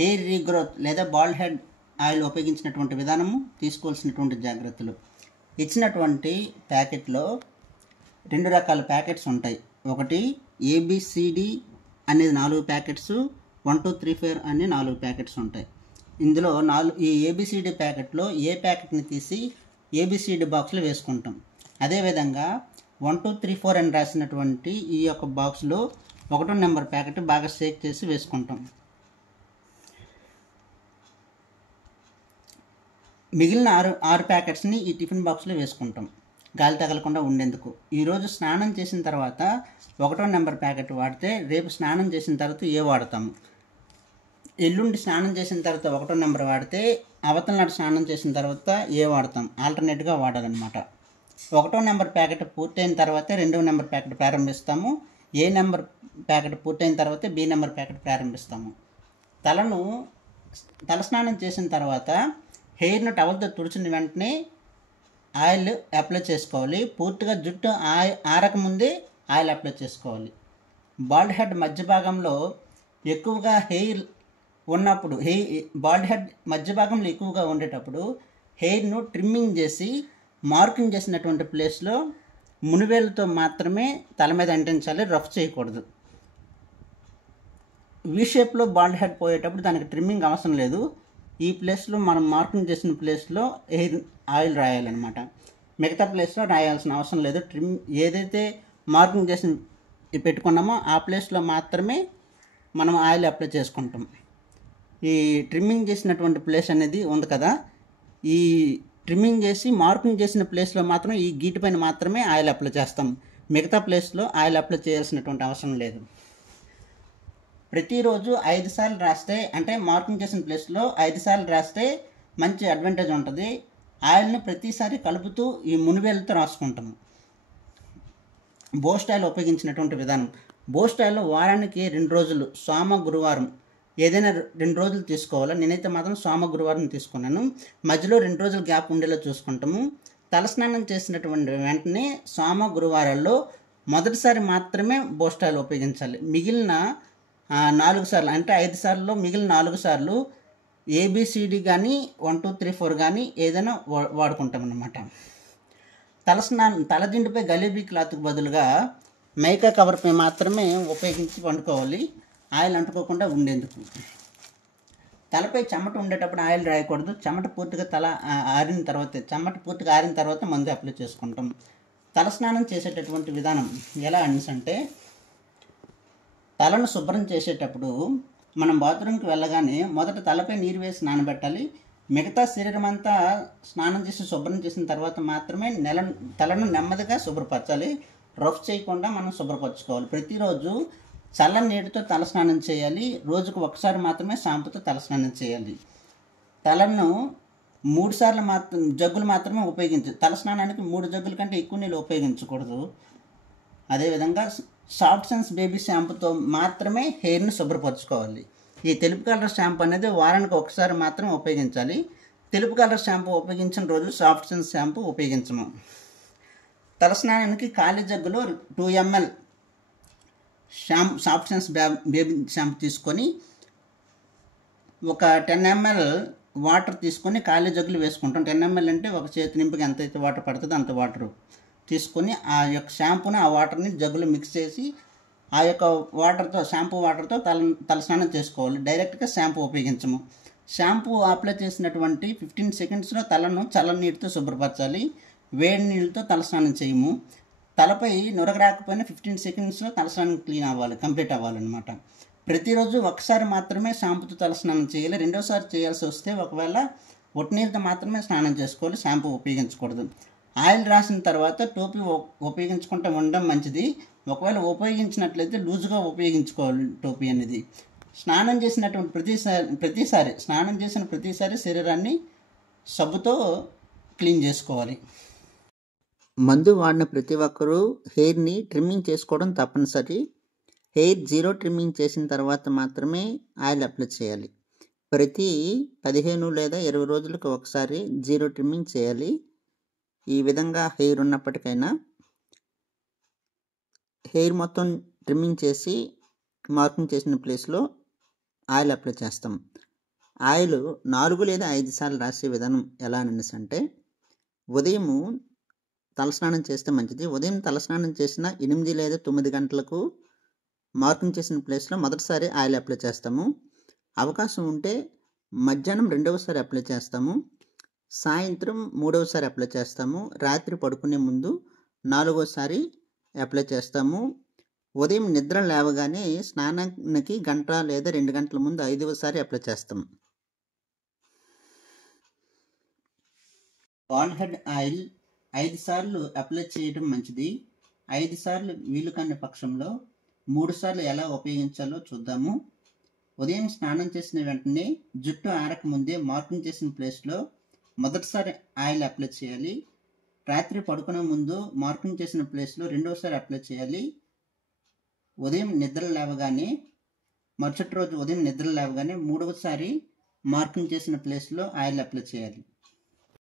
Hair regrowth లేదా bald head oil ఉపయోగించినటువంటి విధానము, తీసుకోవాల్సినటువంటి జాగ్రత్తలు. ఇచ్చినటువంటి ప్యాకెట్లో 2 రకాల ప్యాకెట్స్ ఉంటాయి. ఒకటి ఏబిసిడి అనేది 4 ప్యాకెట్స్, 1 2 3 4 అనే 4 ప్యాకెట్స్ ఉంటాయి. ఇందులో ఈ ఏబిసిడి ప్యాకెట్లో ఏ ప్యాకెట్ని తీసి ఏబిసిడి బాక్స్లో వేసుకుంటాం. అదేవిధంగా 1 2 3 4 అని రాసినటువంటి ఈ యొక్క బాక్స్లో 1వ నెంబర్ ప్యాకెట్ బాగా షేక్ చేసి వేసుకుంటాం. మిగిలిన 6 ప్యాకెట్స్ని ఈ టిఫిన్ బాక్స్లో వేసుకుంటాం, గాలి తగలకుండా ఉండేందుకు. ఈరోజు స్నానం చేసిన తర్వాత 1వ నెంబర్ ప్యాకెట్ వాడితే రేపు స్నానం చేసిన తర్వాత ఏ వాడతాము. ఎల్లుండి స్నానం చేసిన తర్వాత 1వ నెంబర్ వాడితే అవతల నాడు స్నానం చేసిన తర్వాత ఏ వాడతాం. ఆల్టర్నేట్గా వాడాలన్నమాట. 1వ నెంబర్ ప్యాకెట్ పూర్తయిన తర్వాతే 2వ నెంబర్ ప్యాకెట్ ప్రారంభిస్తాము. ఏ నెంబర్ ప్యాకెట్ పూర్తయిన తర్వాతే బి నెంబర్ ప్యాకెట్ ప్రారంభిస్తాము. తలస్నానం చేసిన తర్వాత హెయిర్ను టవల్తో తుడిచిన వెంటనే ఆయిల్ అప్లై చేసుకోవాలి. పూర్తిగా జుట్టు ఆరకముందే ఆయిల్ అప్లై చేసుకోవాలి. బాల్డ్ హెడ్ మధ్య భాగంలో ఎక్కువగా హెయిర్ ఉన్నప్పుడు, బాల్డ్ హెడ్ మధ్య భాగంలో ఎక్కువగా ఉండేటప్పుడు హెయిర్ను ట్రిమ్మింగ్ చేసి మార్కింగ్ చేసినటువంటి ప్లేస్లో మునివేళ్ళతో మాత్రమే తల మీద అంటించాలి, రఫ్ చేయకూడదు. వీ షేప్లో బాల్డ్ హెడ్ పోయేటప్పుడు దానికి ట్రిమ్మింగ్ అవసరం లేదు. ఈ ప్లేస్లో మనం మార్కింగ్ చేసిన ప్లేస్లో ఆయిల్ రాయాలన్నమాట. మిగతా ప్లేస్లో రాయాల్సిన అవసరం లేదు. ఏదైతే మార్కింగ్ చేసి పెట్టుకున్నామో ఆ ప్లేస్లో మాత్రమే మనం ఆయిల్ అప్లై చేసుకుంటాం. ఈ ట్రిమ్మింగ్ చేసినటువంటి ప్లేస్ అనేది ఉంది కదా, ఈ ట్రిమ్మింగ్ చేసి మార్కింగ్ చేసిన ప్లేస్లో మాత్రం ఈ గీటు పైన మాత్రమే ఆయిల్ అప్లై చేస్తాం. మిగతా ప్లేస్లో ఆయిల్ అప్లై చేయాల్సినటువంటి అవసరం లేదు. ప్రతిరోజు 5 సార్లు రాస్తే, అంటే మార్కింగ్ చేసిన ప్లేస్లో 5 సార్లు రాస్తే మంచి అడ్వాంటేజ్ ఉంటుంది. ఆయిల్ని ప్రతిసారి కలుపుతూ ఈ మునివేళ్ళతో రాసుకుంటాము. బోస్ట్ ఆయిల్ ఉపయోగించినటువంటి విధానం. బోస్ట్ ఆయిల్ వారానికి 2 రోజులు, సోమ గురువారం ఏదైనా 2 రోజులు తీసుకోవాలి. నేనైతే మాత్రం సోమ గురువారం తీసుకున్నాను. మధ్యలో 2 రోజులు గ్యాప్ ఉండేలా చూసుకుంటాము. తలస్నానం చేసినటువంటి వెంటనే సోమ గురువారాల్లో మొదటిసారి మాత్రమే బోస్ట్ ఆయిల్ ఉపయోగించాలి. మిగిలిన 4 సార్లు, అంటే 5 సార్లు మిగిలిన 4 సార్లు ఏబిసిడి కానీ 1 2 3 4 కానీ ఏదైనా వాడుకుంటాం అన్నమాట. తలదిండుపై గలీబీ క్లాత్కు బదులుగా మైకా కవర్పై మాత్రమే ఉపయోగించి వండుకోవాలి, ఆయిల్ అంటుకోకుండా ఉండేందుకు. తలపై చెమట ఉండేటప్పుడు ఆయిల్ రాయకూడదు. చెమట పూర్తిగా ఆరిన తర్వాత మందు అప్లై చేసుకుంటాం. తలస్నానం చేసేటటువంటి విధానం ఎలా అంటే, తలను శుభ్రం చేసేటప్పుడు మనం బాత్రూమ్కి వెళ్ళగానే మొదట తలపై నీరు వేసి నానబెట్టాలి. మిగతా శరీరం అంతా స్నానం చేసి శుభ్రం చేసిన తర్వాత మాత్రమే తలను నెమ్మదిగా శుభ్రపరచాలి. రఫ్ చేయకుండా మనం శుభ్రపరచుకోవాలి. ప్రతిరోజు చల్లని నీటితో తలస్నానం చేయాలి. రోజుకు 1 సారి మాత్రమే షాంపుతో తలస్నానం చేయాలి. తలను 3 సార్లు జగ్గులు మాత్రమే ఉపయోగించాలి. తలస్నానానికి 3 జగ్గుల కంటే ఎక్కువ నీళ్ళు ఉపయోగించకూడదు. అదేవిధంగా సాఫ్ట్ సెన్స్ బేబీ షాంపూతో మాత్రమే హెయిర్ని శుభ్రపరచుకోవాలి. ఈ తెలుపు కలర్ షాంపూ అనేది వారానికి 1 సారి మాత్రం ఉపయోగించాలి. తెలుపు కలర్ షాంపూ ఉపయోగించిన రోజు సాఫ్ట్ సెన్స్ షాంపూ ఉపయోగించము. తలస్నానానికి ఖాళీ జగ్గులో 2 ml soft sense baby shampoo తీసుకొని ఒక 10 ml వాటర్ తీసుకొని ఖాళీ జగ్గులు వేసుకుంటాం. 10 ml అంటే ఒక చేతి నింపుకి ఎంతైతే వాటర్ పడుతుందో అంత వాటరు తీసుకొని ఆ యొక్క షాంపూని ఆ వాటర్ని జగ్గులో మిక్స్ చేసి ఆ యొక్క షాంపూ వాటర్తో తలస్నానం చేసుకోవాలి. డైరెక్ట్గా షాంపూ ఉపయోగించము. షాంపూ అప్లై చేసినటువంటి 15 సెకండ్స్లో తలను చల్లని నీటితో శుభ్రపరచాలి. వేడి నీళ్ళతో తలస్నానం చేయము. తలపై నురగ రాకపోయినా 15 సెకండ్స్లో తలస్నానం కంప్లీట్ అవ్వాలన్నమాట. ప్రతిరోజు 1 సారి మాత్రమే షాంపూతో తలస్నానం చేయాలి. 2వ సారి చేయాల్సి వస్తే ఒకవేళ ఒట్టి నీళ్ళతో మాత్రమే స్నానం చేసుకోవాలి, షాంపూ ఉపయోగించకూడదు. ఆయిల్ రాసిన తర్వాత టోపీ ఉపయోగించుకుంటూ ఉండడం మంచిది. ఒకవేళ ఉపయోగించినట్లయితే లూజుగా ఉపయోగించుకోవాలి టోపీ అనేది. స్నానం చేసిన ప్రతిసారి శరీరాన్ని సబ్బుతో క్లీన్ చేసుకోవాలి. మందు వాడిన ప్రతి ఒక్కరూ హెయిర్ని ట్రిమ్మింగ్ చేసుకోవడం తప్పనిసరి. హెయిర్ 0 ట్రిమ్మింగ్ చేసిన తర్వాత మాత్రమే ఆయిల్ అప్లై చేయాలి. ప్రతి 15 లేదా 20 రోజులకు ఒకసారి 0 ట్రిమ్మింగ్ చేయాలి. ఈ విధంగా హెయిర్ ఉన్నప్పటికైనా హెయిర్ మొత్తం ట్రిమ్మింగ్ చేసి మార్కింగ్ చేసిన ప్లేస్లో ఆయిల్ అప్లై చేస్తాం. ఆయిల్ 4 లేదా 5 సార్లు రాసే విధానం ఎలా అనేసి అంటే, ఉదయము తలస్నానం చేస్తే మంచిది. ఉదయం తలస్నానం చేసిన 8 లేదా 9 గంటలకు మార్కింగ్ చేసిన ప్లేస్లో మొదటిసారి ఆయిల్ అప్లై చేస్తాము. అవకాశం ఉంటే మధ్యాహ్నం రెండవసారి అప్లై చేస్తాము. సాయంత్రం మూడవసారి అప్లై చేస్తాము. రాత్రి పడుకునే ముందు 4వసారి అప్లై చేస్తాము. ఉదయం నిద్ర లేవగానే స్నానానికి గంట లేదా 2 గంటల ముందు 5వసారి అప్లై చేస్తాము. బాల్ హెడ్ ఆయిల్ 5 సార్లు అప్లై చేయడం మంచిది. 5 సార్లు వీలు కాని పక్షంలో 3 సార్లు ఎలా ఉపయోగించాలో చూద్దాము. ఉదయం స్నానం చేసిన వెంటనే జుట్టు ఆరక ముందే మార్కింగ్ చేసిన ప్లేస్లో మొదటిసారి ఆయిల్ అప్లై చేయాలి. రాత్రి పడుకునే ముందు మార్కింగ్ చేసిన ప్లేస్లో రెండవసారి అప్లై చేయాలి. మరుసటి రోజు ఉదయం నిద్ర లేవగానే 3వసారి మార్కింగ్ చేసిన ప్లేస్లో ఆయిల్ అప్లై చేయాలి.